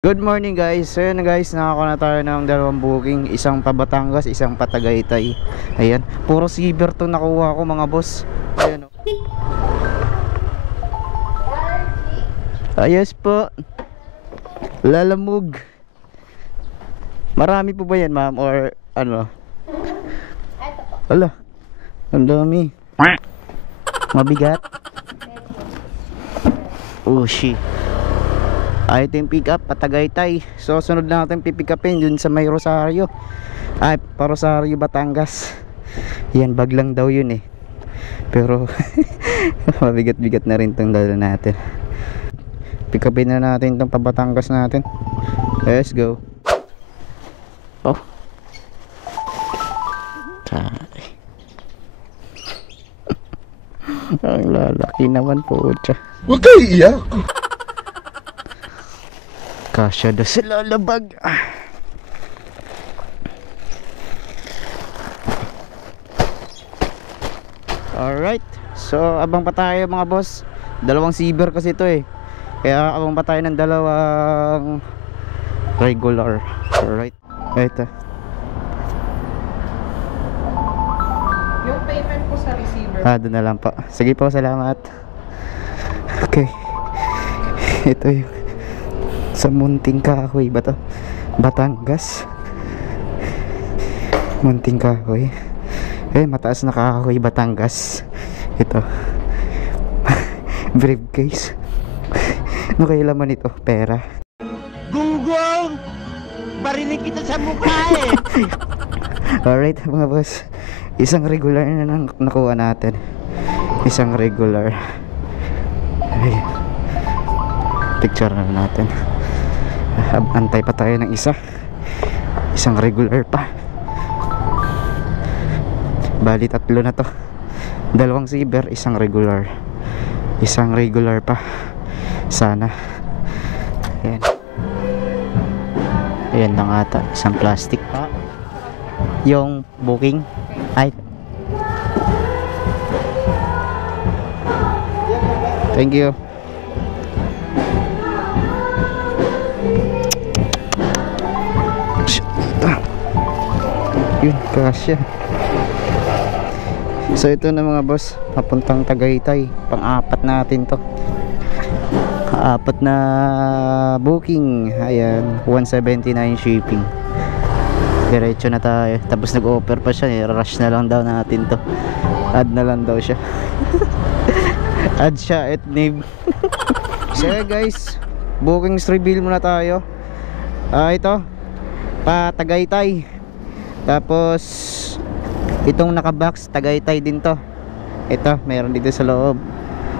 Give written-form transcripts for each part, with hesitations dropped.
Good morning guys. So yun guys, nakakuha na tayo ng dalawang booking. Isang pa Batangas, isang pa Tagaytay. Ayan, puro silver to nakuha ko mga boss. Ayan o. Ayos po. Lalamog. Marami po ba yan ma'am or ano? Ala, ang dami. Mabigat. Oh shit. Ay, ito yung pick up, Patagaytay. So sunod na natin pipick upin dun sa may Rosario. Ay, pa Rosario, Batangas. Yan, bag lang daw yun eh. Pero mabigat-bigat na rin itong dala natin. Pick upin na natin itong pa Batangas natin. Let's go. Oh, ang lalaki naman po siya. Huwag kayo iiyak. Kasya na sa lalabag. Alright, so abang pa tayo mga boss. Dalawang silver kasi ito eh. Kaya abang pa tayo ng dalawang regular. Alright, ito. Yung payment po sa receiver. Doon na lang po. Sige po, salamat. Okay. Ito yung sa Munting Kahoy ba to? Batangas. Munting Kahoy. Mataas na kahoy, Batangas. Ito. Briefcase. Ano kaya laman ito? Pera. Gunggong! Barinig kita sa mukha eh! Alright mga boss. Isang regular na nakuha natin. Isang regular. Ay. Picture na natin. Antay pa tayo ng isang regular pa. Bali tatlo na to. Dalawang silver, isang regular. Isang regular pa sana. Ayan. Ayan lang ata. Isang plastic pa. Yung booking ay thank you. Yun, kasya. So ito na mga boss, papuntang Tagaytay. Pang-apat natin to. Apat na booking. Ayan, 179 shipping. Diretso na tayo. Tapos nag-offer pa siya, rush na lang daw natin to. Add na lang daw siya. Add siya at name. So guys, bookings reveal muna tayo. Ito pa Tagaytay. Tapos itong nakabox Tagaytay din to. Ito meron dito sa loob.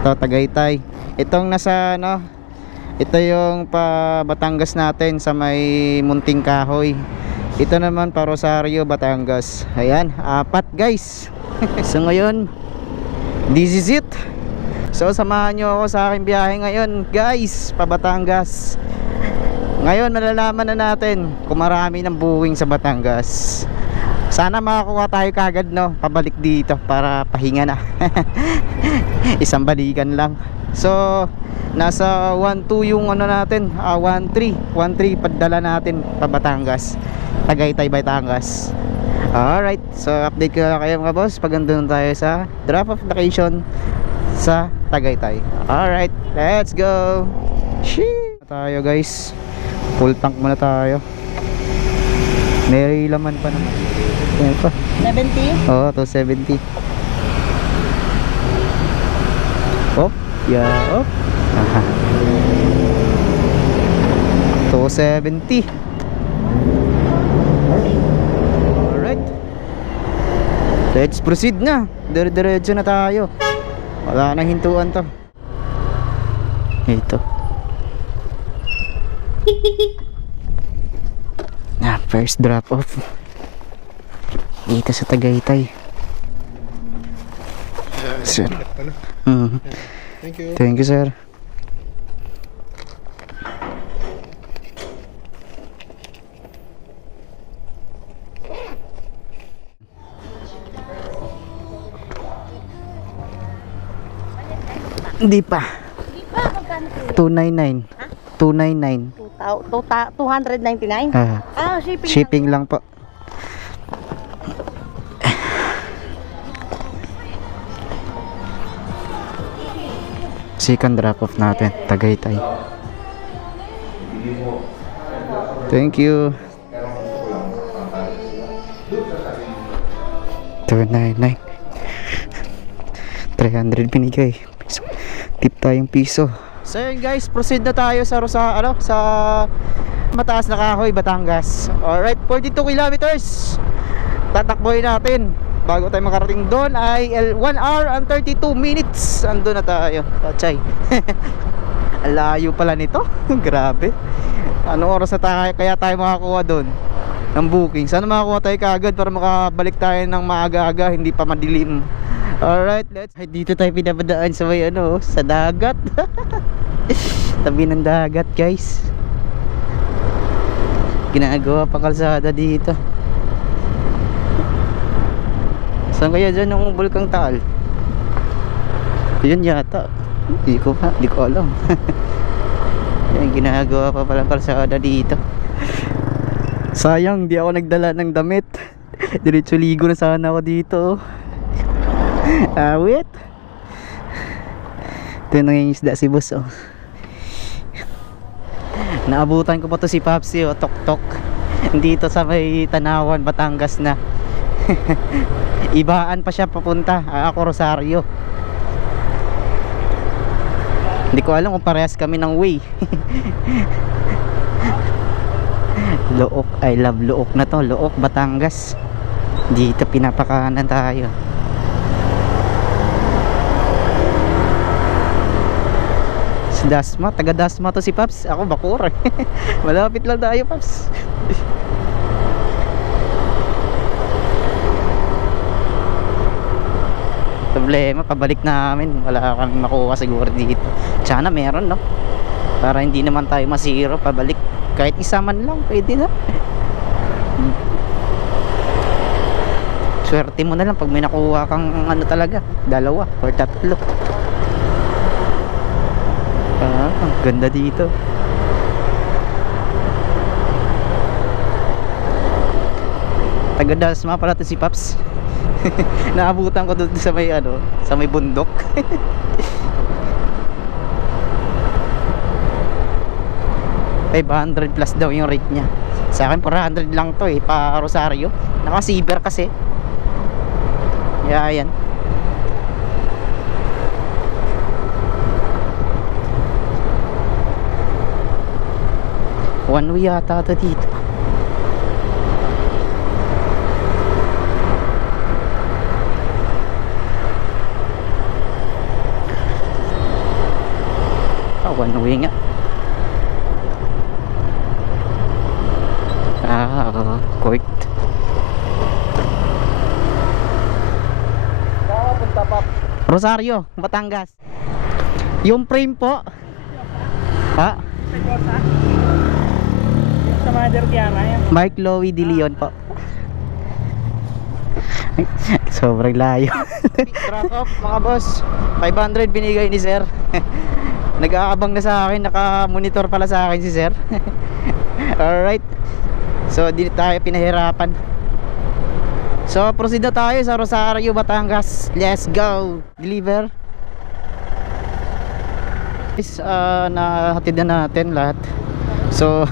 Ito Tagaytay. Itong nasa ano, ito yung pa Batangas natin sa may Munting Kahoy. Ito naman pa Rosario, Batangas. Ayan, apat guys. So ngayon, this is it. So samahan nyo ako sa aking biyahe ngayon guys, pa Batangas. Ngayon malalaman na natin kung marami ng booking sa Batangas. Sana makakuha tayo kagad no, pabalik dito para pahinga na. Isang balikan lang. So nasa 1-2 yung ano natin, 1-3 padala natin pa Batangas, Tagaytay, Batangas. Alright, so update ko na kayo mga boss pag andun tayo sa drop off location sa Tagaytay. Alright, let's go. Shee! Tayo guys, full tank muna tayo. May laman pa naman. Ayan pa. 70? Oo, 270. Oh, yeah, oh. 270. Alright, let's proceed na. Dire-diretso na tayo. Wala nang hintuan to. Ito. First drop off dito sa Tagaytay. Sir. Thank you. Thank you, sir. Hindi pa. Magkano po? 299. 299. 299? Shipping. Shipping lang po. Second drop off natin, Tagaytay. Thank you. 299. 300 binigay. Tip tayong piso. So yun guys, proceed na tayo sa sa mataas na kahoy, Batangas. Alright, 42 kilometers. Tatakboy natin. Bago tayo makarating doon ay 1 hour and 32 minutes. Ando na tayo. Tachay. Ang layo pala nito. Grabe. Anong oras na tayo kaya tayo makakuha doon ng booking? Sana makakuha tayo kaagad para makabalik tayo ng maaga-aga, hindi pa madilim. Alright, dito tayo pinabadaan sa may sa dagat. Tabi ng dagat guys. Ginagawa pa kalsada dito. Saan kaya dyan yung Bulkang Taal? Yun yata. Di ko alam. Yan, ginagawa pa palang kalsada dito. Sayang, di ako nagdala ng damit. Diretso ligo na sana ako dito. Awit. Ito yung nangingisda si boss Naabutan ko pa to si Papsi Tok-tok. Dito sa may Tanawan, Batangas na. Ibaan pa siya papunta. Ako Rosario. Hindi ko alam kung parehas kami ng way. Look, I love Look na to. Look, Batangas. Dito pinapakanan tayo. Si Dasma, taga Dasma to si Paps. Ako Bacoor. Malapit lang tayo, Paps. Problema, pabalik namin. Wala kami makuha siguro dito. Sana meron, no? Para hindi naman tayo masiro pabalik. Kahit isa man lang, pwede na. Swerte mo na lang pag may nakuha kang talaga, 2 or 3. Ang ganda dito. Taga Dasma pala to si Paps. Naabutan ko doon sa may sa may bundok. $500 plus daw yung rate niya. Sa akin 400 lang to pa Rosario. Naka-silver kasi. Yan. One way yata ito dito. One way nga. Court. Punta pa Rosario, Batangas. Yung frame po. Ha? Sa Mother Kiana yan. Mike Lowy De Leon po. Sobrang layo. Drop off mga boss. 500 binigay ni sir. Nag-aabang na sa akin, naka-monitor pala sa akin si sir. Alright. So di tayo pinahirapan. So proceed na tayo sa Rosario, Batangas. Let's go. Deliver. Nahatid na natin lahat. So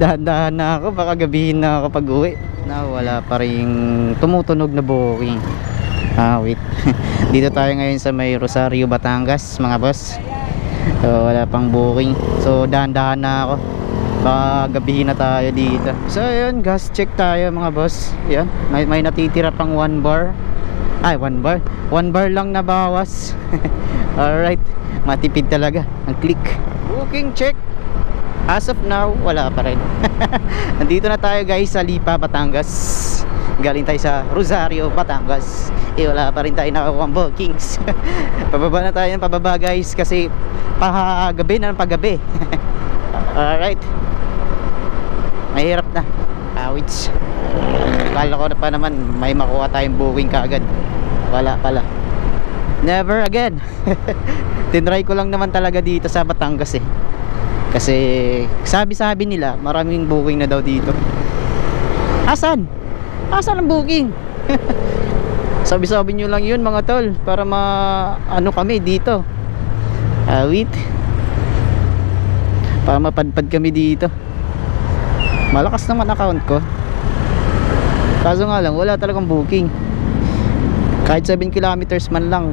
dahan-dahan na ako, baka gabihin na ako pag uwi. Wala pa rin tumutunog na booking. Wait. Dito tayo ngayon sa may Rosario, Batangas mga boss. So wala pang booking. So dahan-dahan na ako, baka gabihin na tayo dito. So yun, gas check tayo mga boss. Yan, may natitira pang 1 bar. Ay 1 bar, 1 bar lang na bawas. Alright, matipid talaga ang click. Booking check. As of now, wala pa rin. Nandito na tayo guys sa Lipa, Batangas. Galing tayo sa Rosario, Batangas. Wala pa rin tayo nakakuha bookings. Pababa na tayo ng pababa guys, kasi pagabi na ng paggabi. Alright, mahirap na. Awits. Kala ko na pa naman may makuha tayong booking kaagad. Wala pala. Never again. Tinry ko lang naman talaga dito sa Batangas Kasi sabi-sabi nila maraming booking na daw dito. Asan? Asan ang booking? Sabi-sabi nyo lang yun mga tol, para ano kami dito. Wait. Para mapadpad kami dito. Malakas naman account ko. Kaso nga lang wala talagang booking. Kahit 7 kilometers man lang